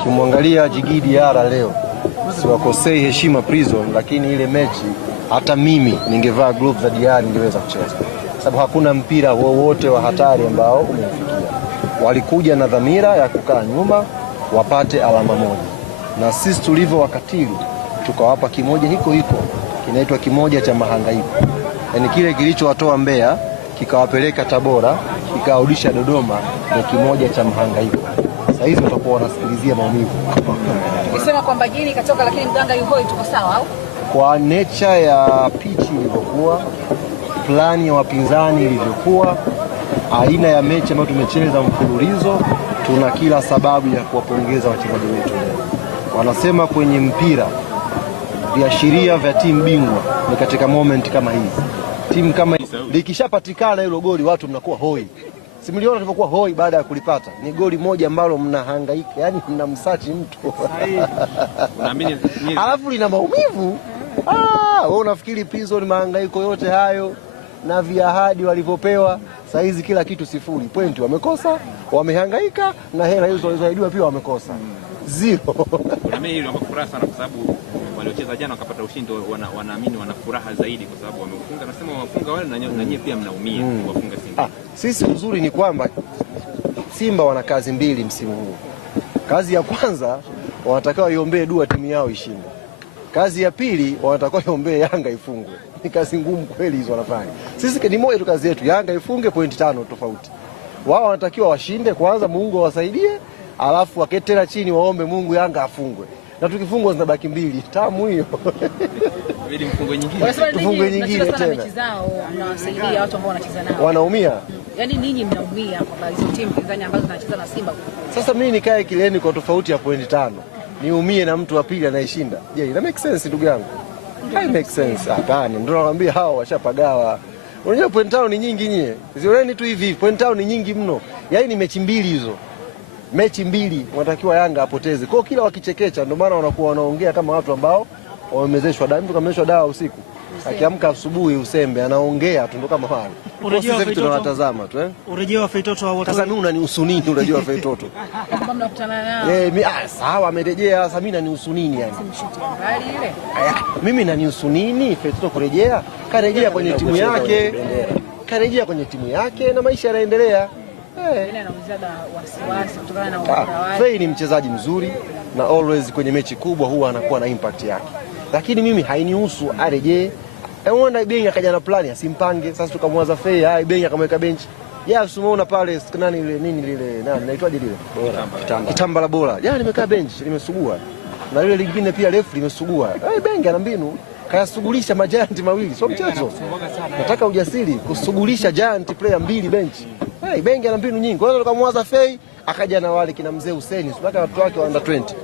Ukimwangalia Djigui Diarra leo, siwakosei heshima Prison, lakini ile mechi hata mimi ningevaa gloves za Diarra ningeweza kucheza, sababu hakuna mpira wowote wa hatari ambao umemfikia. Walikuja na dhamira ya kukaa nyuma wapate alama moja, na sisi tulivyo wakatili tukawapa kimoja hiko kinaitwa kimoja cha mahangaiko. Yaani kile kilichowatoa Mbeya kikawapeleka Tabora kikawarudisha Dodoma ndio kimoja cha mahangaiko. Sasa hizi watakuwa wanasikilizia maumivu. Ukisema kwamba jini katoka lakini mganga yuhoi, tuko sawa au? Kwa nature ya pitch ilivyokuwa, plani ya wapinzani ilivyokuwa, aina ya mechi ambayo tumecheza mfululizo, tuna kila sababu ya kuwapongeza wachezaji wetu. Wanasema kwenye mpira viashiria vya timu bingwa ni katika moment kama hizi. Timu kama likishapatikana hilo goli watu mnakuwa hoi. Si mliona tulivyokuwa hoi baada ya kulipata? Ni goli moja ambalo mnahangaika, yani mnamsachi mtu. Alafu lina maumivu. Wewe unafikiri Prison mahangaiko yote hayo na viahadi walivyopewa, saa hizi kila kitu sifuri. Pointi wamekosa, wamehangaika na hela hizo walizoahidiwa pia wamekosa. Zero. Na mimi hilo furaha sana kwa sababu waliocheza jana wakapata ushindi, wanaamini wana furaha zaidi kwa sababu wamefunga. Nasema wafunga wale na nyinyi pia mnaumia kuwafunga Simba. Sisi uzuri ni kwamba Simba wana kazi mbili msimu huu. Kazi ya kwanza wanatakiwa iombee dua timu yao ishinde. Kazi ya pili wanatakiwa iombee Yanga ifungwe. Ni kazi ngumu kweli hizo wanafanya. Sisi ni moja tu kazi yetu, Yanga ifunge pointi 5 tofauti. Wao wanatakiwa washinde kwanza, Mungu awasaidie, alafu waketela chini waombe Mungu Yanga afungwe. Na tukifungwa zinabaki 2. Tamu hiyo. Ili mfungwe nyingine. Tufungwe nyingine tena. Mechi zao mnawasaidia watu ambao wanacheza nao. Wanaumia. Yaani ninyi mnaumia kwa hizo timu pinzani ambazo zinacheza na Simba. Sasa mimi nikae kileni kwa tofauti ya pointi 5. Niumie na mtu wa pili anayeshinda. Je, ina make sense ndugu yangu? Hai make sense. Hapana, ndio nakwambia hao washapagawa. Unajua pointi 5 ni nyingi nyie. Zioni tu hivi, pointi 5 ni nyingi mno. Yaani ni mechi 2 hizo. Mechi 2 wanatakiwa Yanga apoteze. Kwa kila wakichekecha ndio maana wanakuwa wanaongea kama watu ambao wamemezeshwa dawa. Mtu kamezeshwa dawa usiku. Akiamka asubuhi usembe anaongea tu, ndo kama wale. Urejeo wa Feitoto tunawatazama tu Urejeo wa Feitoto wa wote. Sasa mimi unanihusu nini urejeo wa Feitoto? Kama mnakutana nao. Sawa amerejea, sasa mimi nanihusu nini yani? Simshuti mbali ile. Mimi nanihusu nini Feitoto kurejea? Karejea kwenye timu yake. Karejea kwenye timu yake na maisha yanaendelea. Fei ni mchezaji mzuri na always kwenye mechi kubwa huwa anakuwa na impact yake. Lakini mimi hainihusu arejee. Unaona Bengi akaja na plani asimpange. Sasa tukamwaza Fei, Bengi akamweka benchi. Usimuona pale nani ile nini lile nani naitwaje lile? Kitambala bora. Nimekaa benchi limesugua. Na lile lingine pia refu limesugua. Bengi ana mbinu. Kayasugulisha majanti mawili. Sio mchezo. Nataka ujasiri kusugulisha giant player 2 benchi. Bengi ana mbinu nyingi. Kwa hiyo tukamwaza Fei akaja na wale kina mzee Hussein, mpaka watu wake wa under 20.